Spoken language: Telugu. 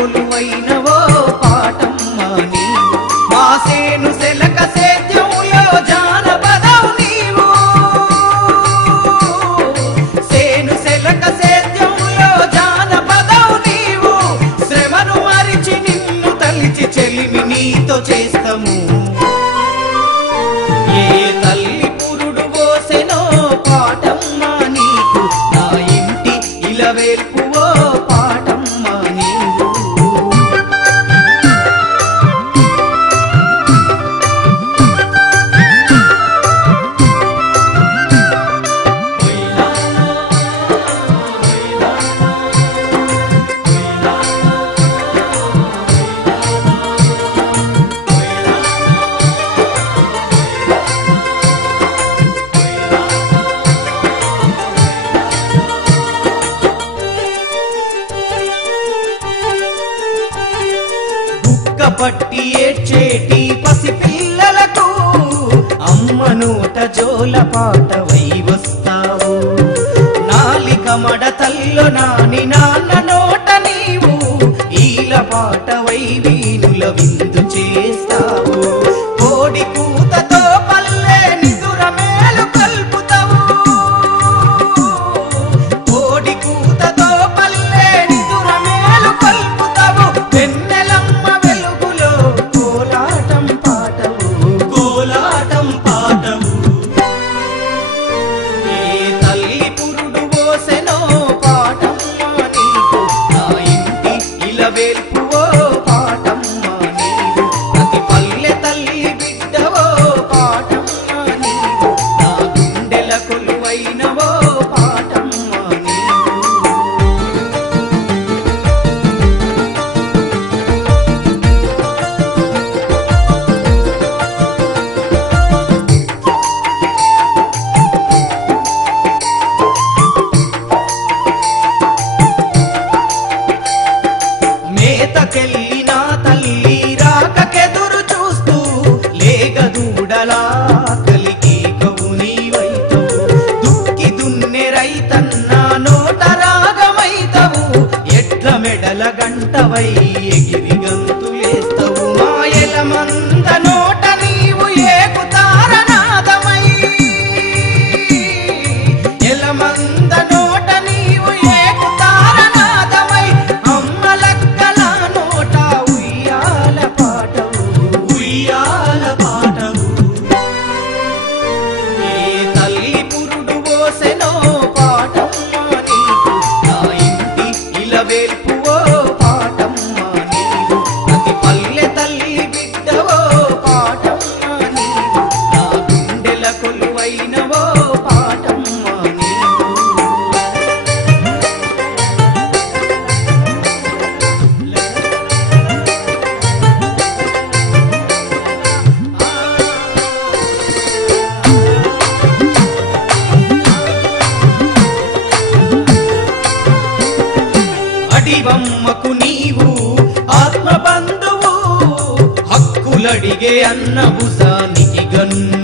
కొలువైనవో పాటమ్మ నీవు మా సేను సెలక సేద్యంలో జానపదవు నీవు సేను సెలక సేద్యంలో జానపదవు నీవు శ్రమను మరిచి నిన్ను తలిచి చెలిమి నీతో చేస్తాము ఏ తల్లి పురుడు పోసెనో పాటమ్మ నీకు నా ఇంటి ఇలవేల్పువో పాటమ్మ నీవు పట్టి ఏడ్చేటి పసిపిల్లలకు అమ్మ నోట జోల పాటవై వస్తావు నాలిక మడతల్లో నాని నాన్న నోట నీవు ఈల పాటవై వీనుల విందు చేస్తావు కోడి కూతతో పల్లె నిదుర మేలు కల్పుతావు కోడి కూతతో పల్లె నిదుర మేలు కల్పుతావు వెన్నెలమ్మ వెలుగులో కోలాటం పాటవు ఏ తల్లి పురుడు పోసెనో పాటమ్మ నీకు నా ఇంటి ఇలవేల్పువో పాటమ్మ నీవు ప్రతి పల్లె తల్లి బిడ్డవో పాటమ్మ నీవు నా గుండెల కొలువైనవో పాటమ్మ నీవు మేతకెళ్ళిన తల్లి రాకకెదురు చూస్తూ లేగదూడలా కలిగి కవు నీవైతవు దుక్కి దున్నె రైతన్న నోట రాగమైతవు ఎట్ల మెడల గంటవై ఎగిరి గంతులేస్తవు మాయల మంద నోట నీవు ఏకుతారనాదమై ఎలమంద నోట నీవు ఏకుతారనాదమై అమ్మలక్కల నోట ఉయ్యాల పాటవు ఏ తల్లి పురుడు పోసెనో పాటమ్మ నీకు నా ఇంటి ఇలవేల్పువో పాటమ్మ నీవు ప్రతి పల్లె తల్లి బిడ్డవో పాటమ్మ నీవు నా గుండెల కొలువైనవో పాటమ్మ నీవు అడివమ్మకు నీవు ఆత్మ బంధువు హక్కులడిగే అన్న భుజానికి గన్ను